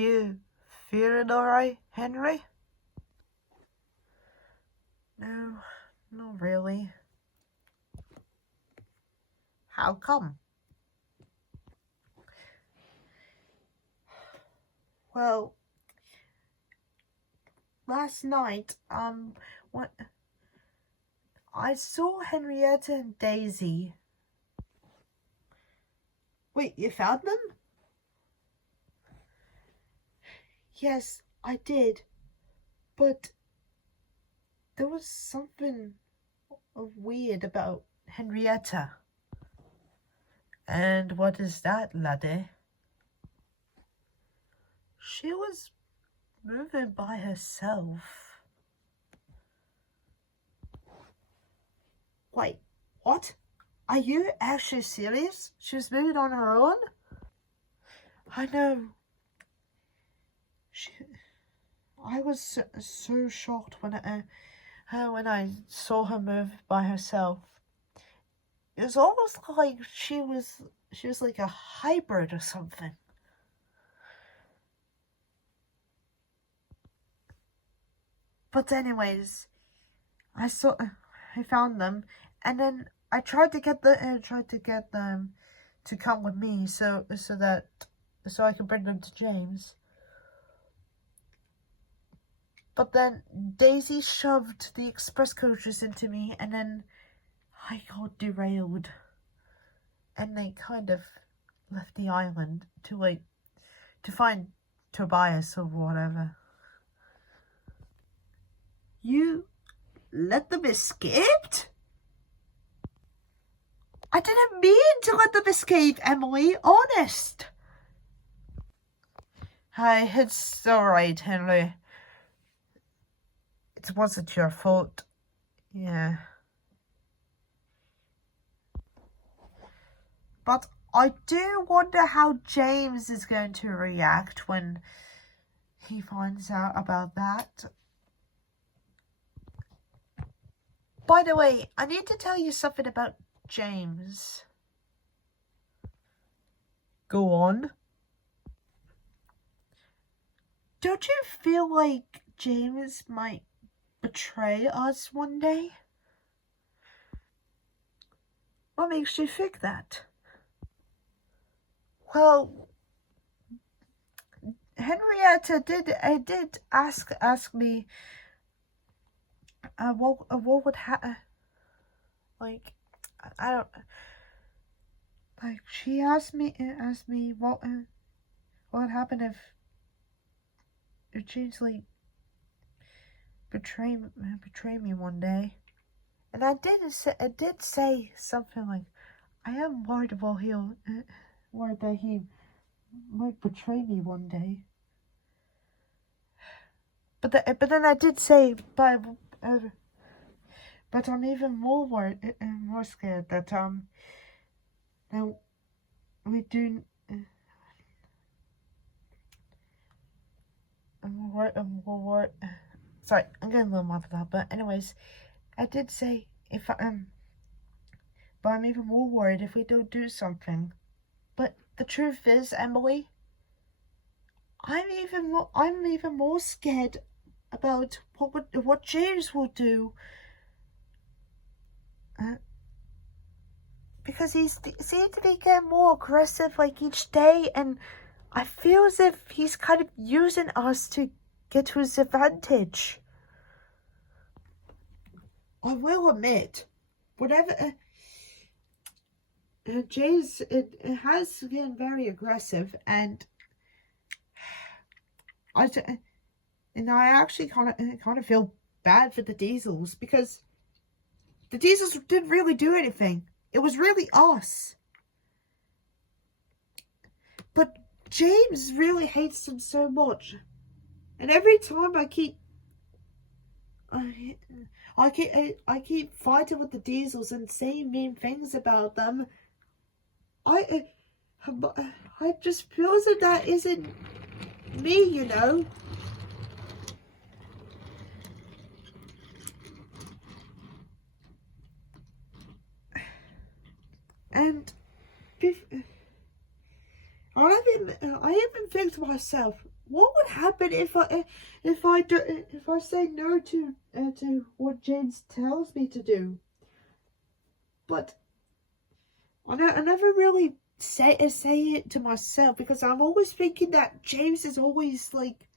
You feeling alright, Henry? No, not really. How come? Well, last night, what I saw Henrietta and Daisy. Wait, you found them? Yes, I did. But there was something weird about Henrietta. And what is that, laddie? She was moving by herself. Wait, what? Are you actually serious? She was moving on her own? I know. I was so shocked when I saw her move by herself. It was almost like she was like a hybrid or something. But anyways, I found them, and then I tried to get them to come with me so I can bring them to James. But then Daisy shoved the express coaches into me, and then I got derailed. And they kind of left the island to find Tobias or whatever. You let them escape? I didn't mean to let them escape, Emily. Honest. Hi, it's alright, Henry. It wasn't your fault. Yeah. But I do wonder how James is going to react when he finds out about that. By the way, I need to tell you something about James. Go on. Don't you feel like James might betray us one day? What makes you think that? Well, Henrietta did ask me what would happen. Like, I don't, like, she asked me what would happen if James like betray me one day. And I did say something like, I am worried that he might betray me one day. But then I did say, but I'm even more worried, more scared that now we do. Sorry, I'm getting a little muffled up. But anyways, I did say but I'm even more worried if we don't do something. But the truth is, Emily, I'm even more scared about what James will do. Because he seems to be getting more aggressive like each day, and I feel as if he's kind of using us to get to his advantage. I will admit, whatever James it has been very aggressive, and I actually kind of feel bad for the Diesels, because the Diesels didn't really do anything. It was really us. But James really hates them so much, and every time I keep fighting with the Diesels and saying mean things about them. I just feel as if that isn't me, you know. And I even think to myself, what would happen if I say no to what James tells me to do? But I never really say it to myself, because I'm always thinking that James is always like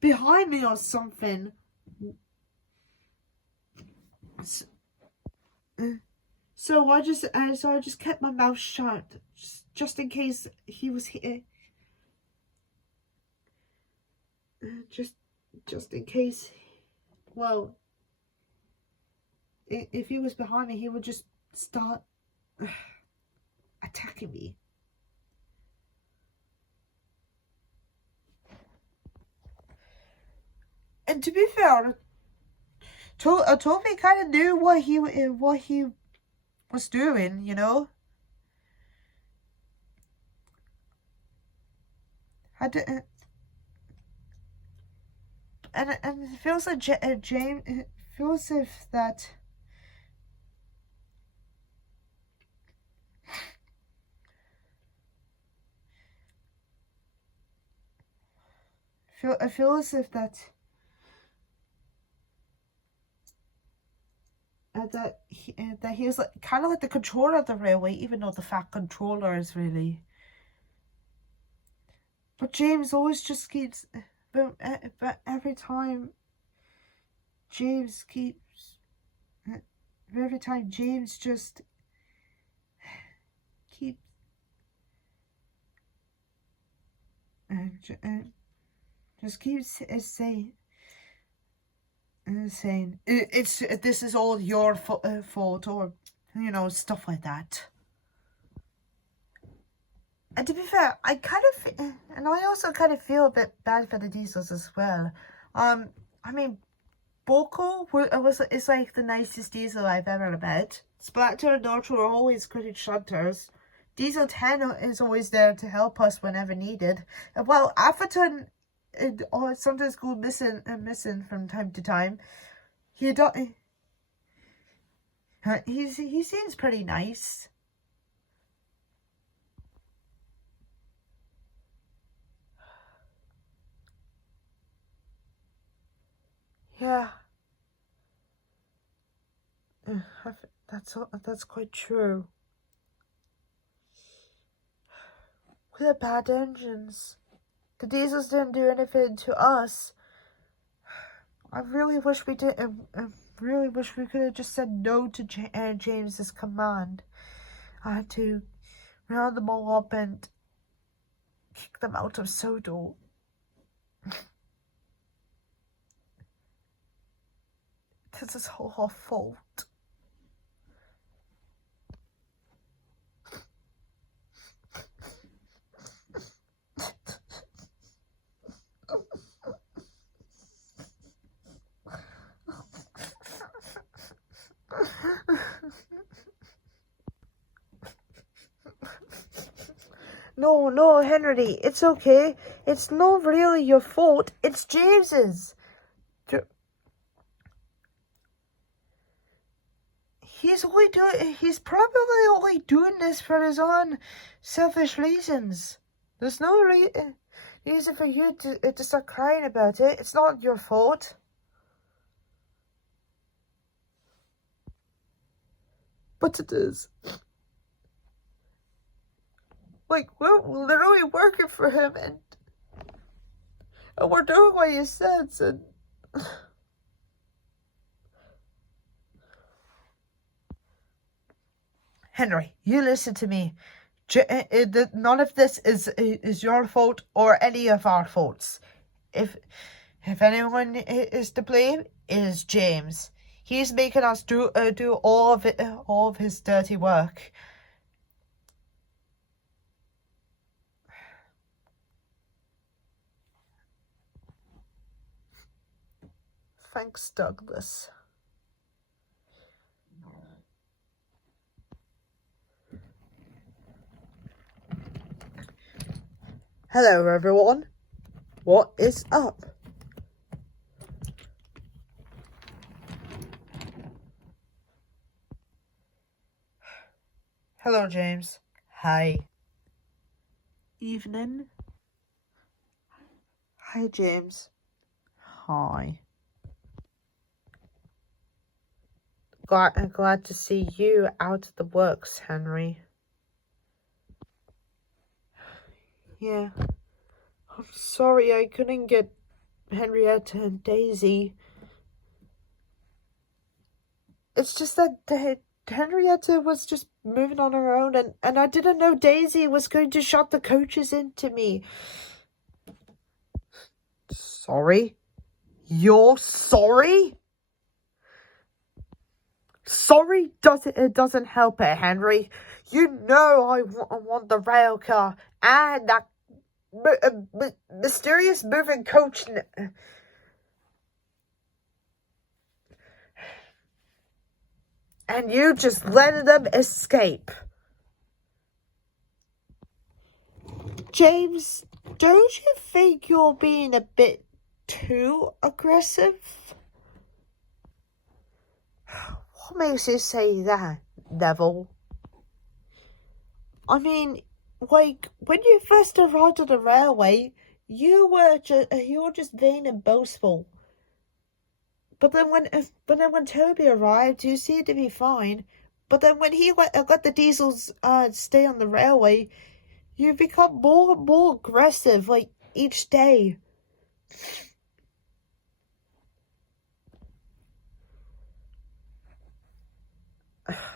behind me or something. So I just kept my mouth shut, just in case he was here. Just in case. Well, if he was behind me, he would just start attacking me. And to be fair, Toby kind of knew what he was doing, you know. And it feels like James. It feels as if that. I feel as if that. That he was like kind of like the controller of the railway, even though the fact controller is really. But James always just keeps. But every time James keeps. Every time James just keeps. Just keeps saying this is all your fault, or you know, stuff like that. And to be fair, I also kind of feel a bit bad for the Diesels as well. I mean, Boko is like the nicest Diesel I've ever met. Splatter and Naruto are always good shunters. Diesel 10 is always there to help us whenever needed. And while Atherton sometimes go missing from time to time, he seems pretty nice. Yeah. That's quite true. We had bad engines. The Diesels didn't do anything to us. I really wish we did. I really wish we could have just said no to James's command. I had to round them all up and kick them out of Sodor. This is all our fault. No, Henry, it's okay. It's not really your fault. It's James's. He's probably only doing this for his own selfish reasons. There's no reason for you to start crying about it. It's not your fault. But it is. Like, we're literally working for him, and we're doing what he says, and... Henry, you listen to me. None of this is your fault or any of our faults. If anyone is to blame, it is James. He's making us do all of his dirty work. Thanks, Douglas. Hello, everyone. What is up? Hello, James. Hi. Evening. Hi, James. Hi. Glad to see you out of the works, Henry. Yeah. I'm sorry I couldn't get Henrietta and Daisy. It's just that Henrietta was just moving on her own, and I didn't know Daisy was going to shut the coaches into me. Sorry? You're sorry? Sorry doesn't help it, Henry. You know I want the rail car and that mysterious moving coach. And you just let them escape. James, don't you think you're being a bit too aggressive? What makes you say that, Neville? I mean, like, when you first arrived at the railway, you were just vain and boastful. But then when Toby arrived, you seemed to be fine. But then when he let the diesels stay on the railway, you've become more and more aggressive, like, each day.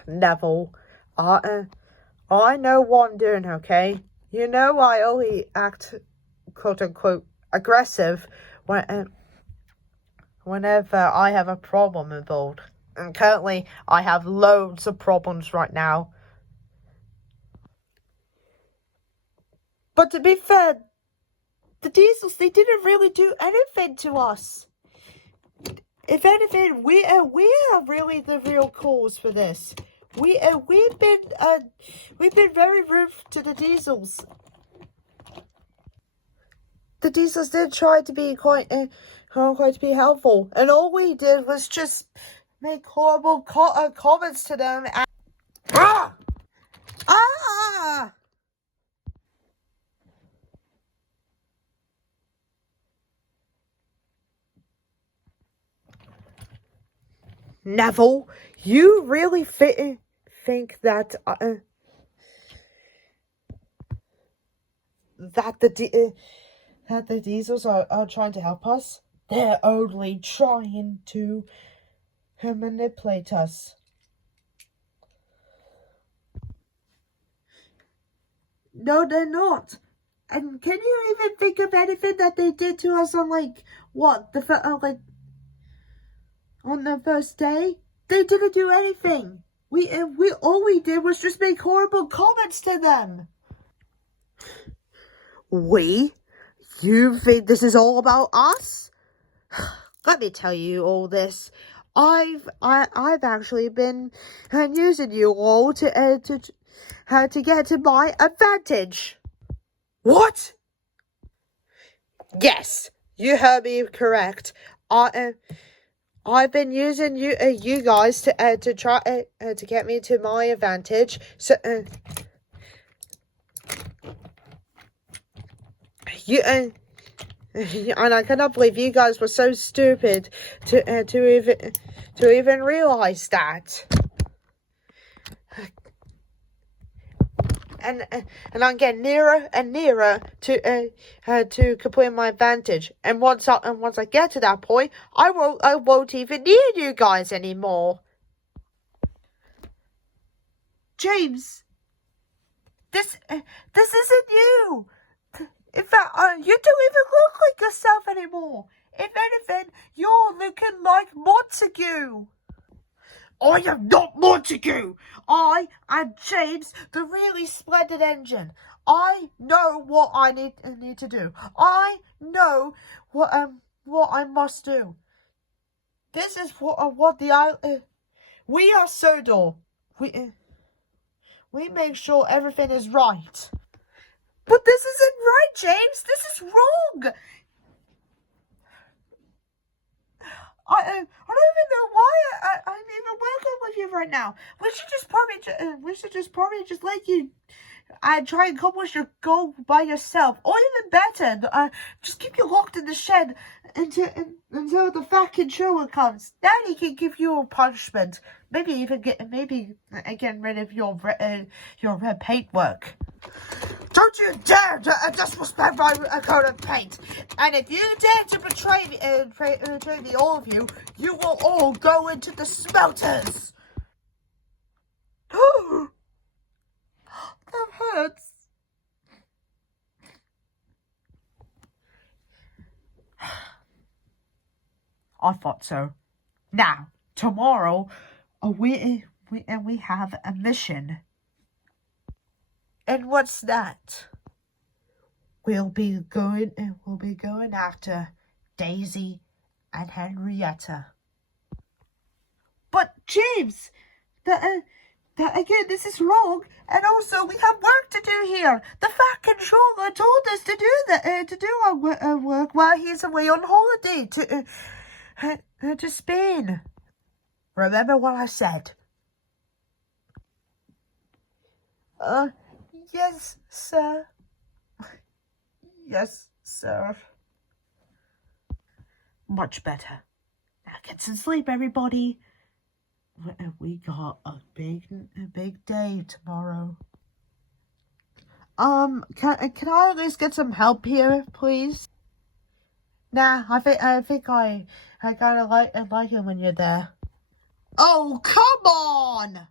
Neville, I know what I'm doing, okay? You know I only act, quote-unquote, aggressive whenever I have a problem involved. And currently, I have loads of problems right now. But to be fair, the diesels, they didn't really do anything to us. If anything, we are really the real cause for this. We've been very rude to the diesels. The diesels did try to be quite to be helpful, and all we did was just make horrible comments to them. Ah! Ah! Neville, you really think that that the diesels are trying to help us? They're only trying to manipulate us. No, they're not. And can you even think of anything that they did to us on, like, what, on the first day? They didn't do anything. All we did was just make horrible comments to them. We? You think this is all about us? Let me tell you all this. I've actually been using you all to get to my advantage. What? Yes, you heard me correct. I've been using you guys to try to get me to my advantage. So you and I cannot believe you guys were so stupid to even realize that. And I'm getting nearer and nearer to completing my advantage. And once I get to that point, I won't even need you guys anymore. James, this isn't you. In fact, you don't even look like yourself anymore. If anything, you're looking like Montague. I am not Montague. I am James, the really splendid engine. I know what I need to do. I know what I must do. This is what the we are Sodor. We make sure everything is right. But this isn't right, James. This is wrong. I don't even know why I'm even working with you right now. We should just probably just let you and try and accomplish your goal by yourself. Or even better, just keep you locked in the shed until the fat controller comes. Then he can give you a punishment. Maybe even get rid of your paintwork. Don't you dare to disrespect my coat of paint! And if you dare to betray me, all of you, you will all go into the smelters! That hurts. I thought so. Now, tomorrow, we have a mission. And what's that? We'll be going after Daisy and Henrietta. But James, again, this is wrong, and also we have work to do here. The Fat Controller told us to do that, to do our work while he's away on holiday to Spain. Remember what I said? Yes, sir. Yes, sir. Much better. Now get some sleep, everybody. We got a big day tomorrow. Can I at least get some help here, please? Nah, I think I kind of like it when you're there. Oh, come on!